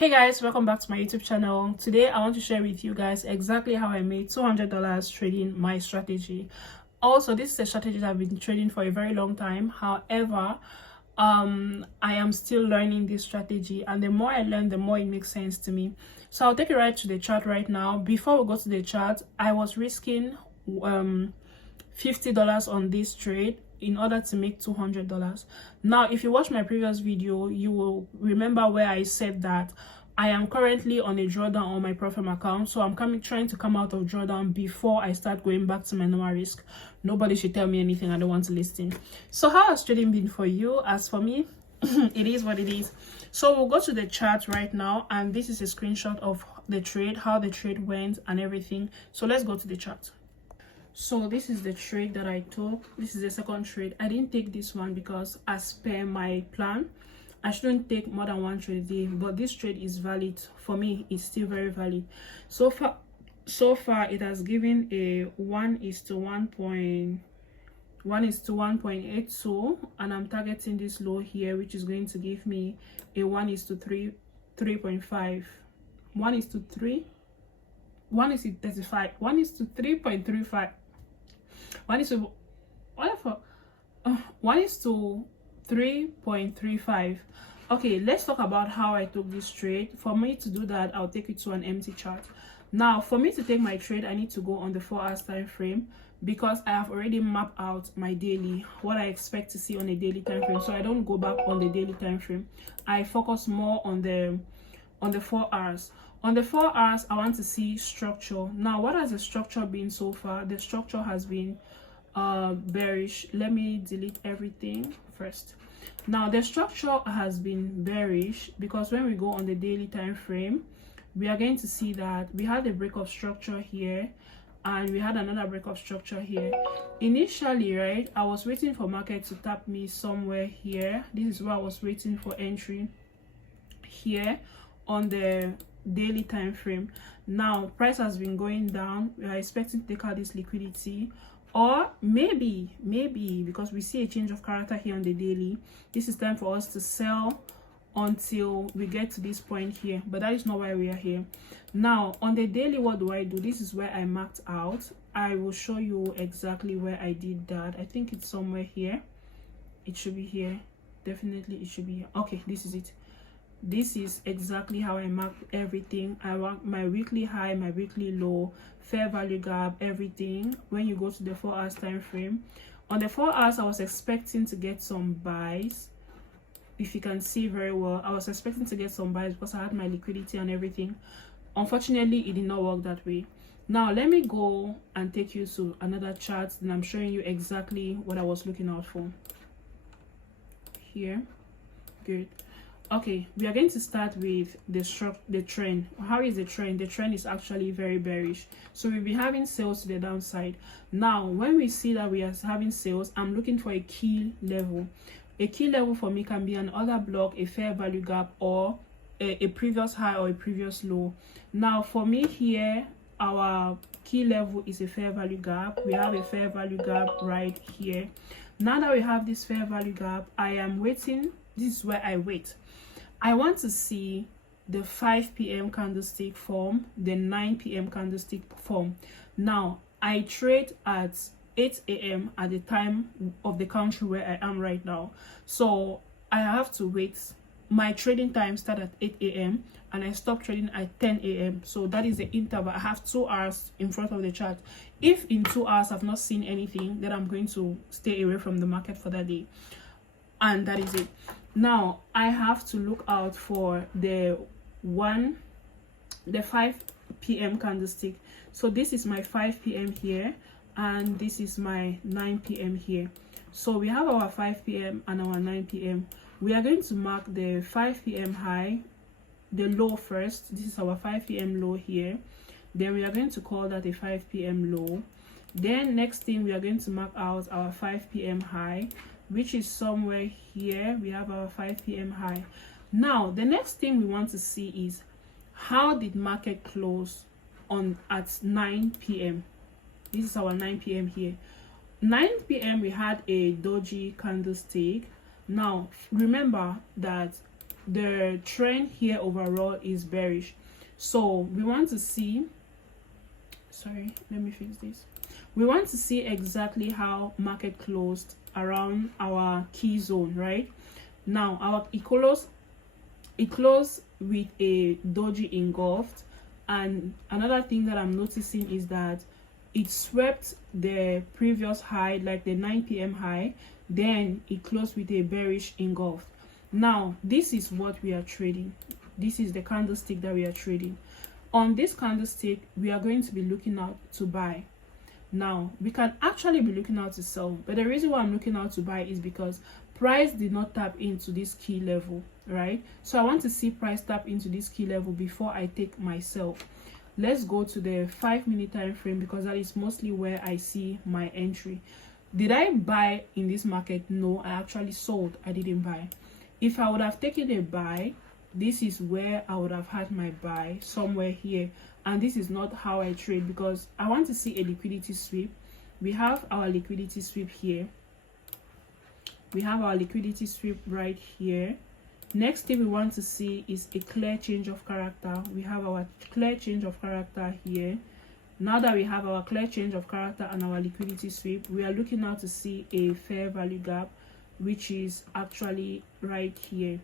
Hey guys, welcome back to my YouTube channel. Today I want to share with you guys exactly how I made $200 trading my strategy. Also, this is a strategy that I've been trading for a very long time. However, I am still learning this strategy, and the more I learn, the more it makes sense to me. So I'll take you right to the chart right now. Before we go to the chart, I was risking $50 on this trade in order to make $200. Now, if you watch my previous video, you will remember where I said that I am currently on a drawdown on my Profit account, so I'm trying to come out of drawdown before I start going back to my normal risk. Nobody should tell me anything. I don't want to listen. So how has trading been for you? As for me, it is what it is. So we'll go to the chart right now, and this is a screenshot of the trade, how the trade went and everything. So let's go to the chart. So this is the trade that I took. This is the second trade. I didn't take this one because as per my plan, I shouldn't take more than one trade a day, but this trade is valid for me. It's still very valid. So far it has given a 1:1.82, and I'm targeting this low here, which is going to give me a 1:3, 3.5, 1:3, 1:35, 1:3.35, 1:3.35. Okay, let's talk about how I took this trade. For me to do that, I'll take it to an empty chart. Now, for me to take my trade, I need to go on the 4 hours time frame, because I have already mapped out my daily, what I expect to see on a daily time frame. So I don't go back on the daily time frame. I focus more on the 4 hours. On the 4 hours, I want to see structure. Now, what has the structure been so far? The structure has been bearish. Let me delete everything first. Now, the structure has been bearish because when we go on the daily time frame, we are going to see that we had a break of structure here, and we had another break of structure here. Initially, right, I was waiting for market to tap me somewhere here. This is where I was waiting for entry, here on the daily time frame. Now price has been going down. We are expecting to take out this liquidity, or maybe because we see a change of character here on the daily, this is time for us to sell until we get to this point here, but that is not why we are here. Now on the daily, what do? This is where I marked out. I will show you exactly where I did that. I think it's somewhere here. It should be here. Definitely it should be here. Okay, this is it. This is exactly how I marked everything. I marked my weekly high, my weekly low, fair value gap, everything. When you go to the 4 hours time frame, on the 4 hours, I was expecting to get some buys. If you can see very well, I was expecting to get some buys because I had my liquidity and everything. Unfortunately, it did not work that way. Now let me go and take you to another chart, and I'm showing you exactly what I was looking out for here. Good. Okay, we are going to start with the trend. How is the trend? The trend is actually very bearish, so we'll be having sales to the downside. Now when we see that we are having sales, I'm looking for a key level. A key level for me can be an order block, a fair value gap, or a previous high or a previous low. Now for me here, our key level is a fair value gap. We have a fair value gap right here. Now that we have this fair value gap, I am waiting. This is where I wait. I want to see the 5 p.m. candlestick form, the 9 p.m. candlestick form. Now I trade at 8 a.m. at the time of the country where I am right now, so I have to wait. My trading time starts at 8 a.m. and I stop trading at 10 a.m. so that is the interval. I have 2 hours in front of the chart. If in 2 hours I've not seen anything, then I'm going to stay away from the market for that day, and that is it. Now I have to look out for the 5 p.m. candlestick. So this is my 5 p.m. here, and this is my 9 p.m. here. So we have our 5 p.m. and our 9 p.m. We are going to mark the 5 p.m. high, the low first. This is our 5 p.m. low here. Then we are going to call that a 5 p.m. low. Then next thing, we are going to mark out our 5 p.m. high, which is somewhere here. We have our 5 p.m. high. Now the next thing we want to see is how did market close at 9 p.m. This is our 9 p.m. here. 9 p.m. we had a doji candlestick. Now remember that the trend here overall is bearish. So we want to see, sorry, let me fix this. We want to see exactly how market closed around our key zone, right? Now it closed with a doji engulfed, and another thing that I'm noticing is that it swept the previous high, like the 9 p.m. high, then it closed with a bearish engulf. Now this is what we are trading. This is the candlestick that we are trading. On this candlestick, we are going to be looking out to buy. Now we can actually be looking out to sell, but the reason why I'm looking out to buy is because price did not tap into this key level, right? So I want to see price tap into this key level before I take my sell. Let's go to the 5-minute time frame, because that is mostly where I see my entry. Did I buy in this market? No, I actually sold. I didn't buy. If I would have taken a buy, this is where I would have had my buy, somewhere here. And this is not how I trade, because I want to see a liquidity sweep. We have our liquidity sweep here. We have our liquidity sweep right here. Next thing we want to see is a clear change of character. We have our clear change of character here. Now that we have our clear change of character and our liquidity sweep, we are looking now to see a fair value gap, which is actually right here,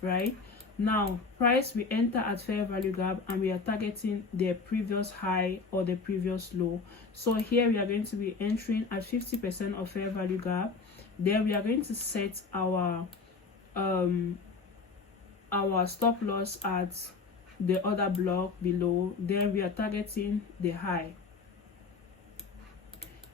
right? Now price, we enter at fair value gap and we are targeting the previous high or the previous low. So here we are going to be entering at 50% of fair value gap. Then we are going to set our stop loss at the other block below. Then we are targeting the high.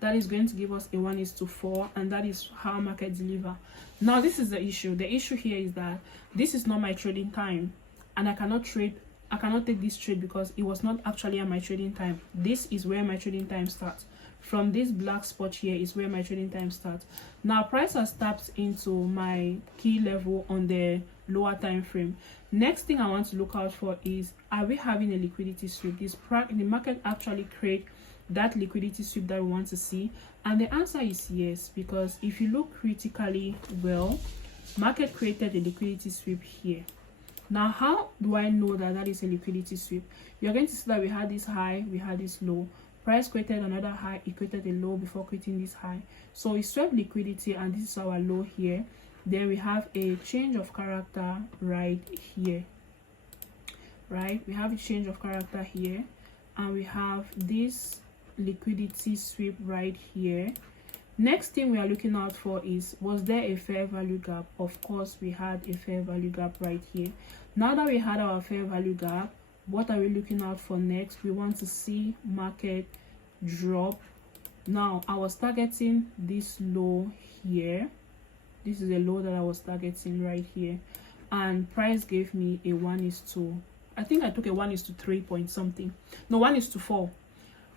That is going to give us a 1:4, and that is how market deliver. Now this is the issue. The issue here is that this is not my trading time, and I cannot take this trade because it was not actually at my trading time. This is where my trading time starts. From this black spot here is where my trading time starts. Now price has tapped into my key level on the lower time frame. Next thing I want to look out for is, are we having a liquidity sweep? The market actually create that liquidity sweep that we want to see? And the answer is yes, because if you look critically well, market created a liquidity sweep here. Now how do I know that that is a liquidity sweep? You're going to see that we had this high, we had this low. Price created another high, it created a low before creating this high. So it swept liquidity, and this is our low here. Then we have a change of character right here, right? We have a change of character here, and we have this liquidity sweep right here. Next thing we are looking out for is, was there a fair value gap? Of course we had a fair value gap right here. Now that we had our fair value gap, what are we looking out for next? We want to see market drop. Now I was targeting this low here. This is a low that I was targeting right here, and price gave me a 1:2. I think I took a 1:3 point something. No, 1:4.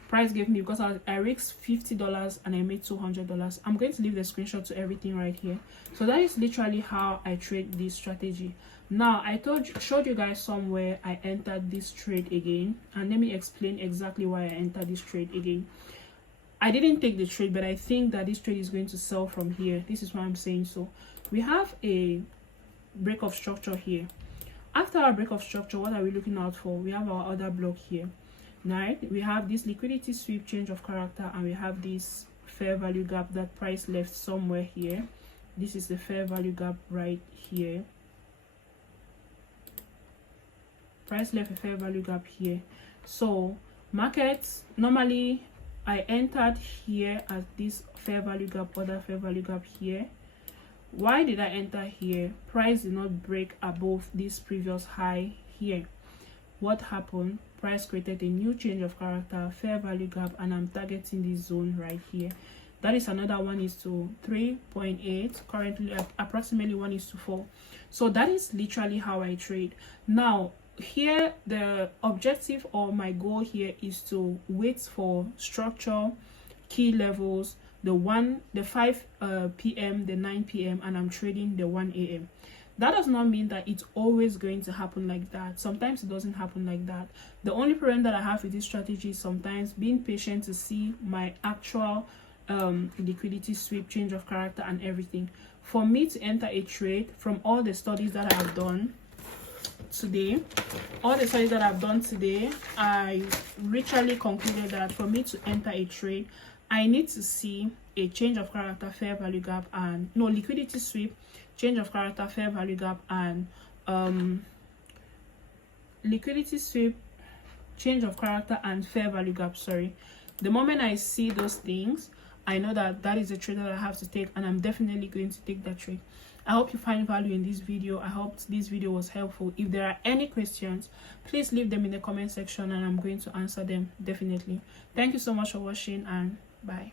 Price gave me, because I risked $50 and I made $200. I'm going to leave the screenshot to everything right here. So that is literally how I trade this strategy. Now I showed you guys somewhere I entered this trade again, and let me explain exactly why I entered this trade again. I didn't take the trade, but I think that this trade is going to sell from here. This is why I'm saying so. We have a break of structure here. After our break of structure, what are we looking out for? We have our other block here. Right, we have this liquidity sweep, change of character, and we have this fair value gap that price left somewhere here. This is the fair value gap right here. Price left a fair value gap here. So markets, normally I entered here at this fair value gap, other fair value gap here. Why did I enter here? Price did not break above this previous high here. What happened? Price created a new change of character, fair value gap, and I'm targeting this zone right here. That is another 1:3.8, currently at approximately 1:4. So that is literally how I trade. Now here the objective or my goal here is to wait for structure, key levels, the 5 p.m, the 9 p.m, and I'm trading the 1 a.m. That does not mean that it's always going to happen like that. Sometimes it doesn't happen like that. The only problem that I have with this strategy is sometimes being patient to see my actual liquidity sweep, change of character, and everything. For me to enter a trade, from all the studies that I have done, today, all the studies that I've done today, I literally concluded that for me to enter a trade, I need to see a change of character, fair value gap, and no, liquidity sweep, change of character, fair value gap, and liquidity sweep, change of character, and fair value gap. Sorry, the moment I see those things, I know that that is a trade that I have to take, and I'm definitely going to take that trade. I hope you find value in this video. I hope this video was helpful. If there are any questions, please leave them in the comment section and I'm going to answer them definitely. Thank you so much for watching, and bye.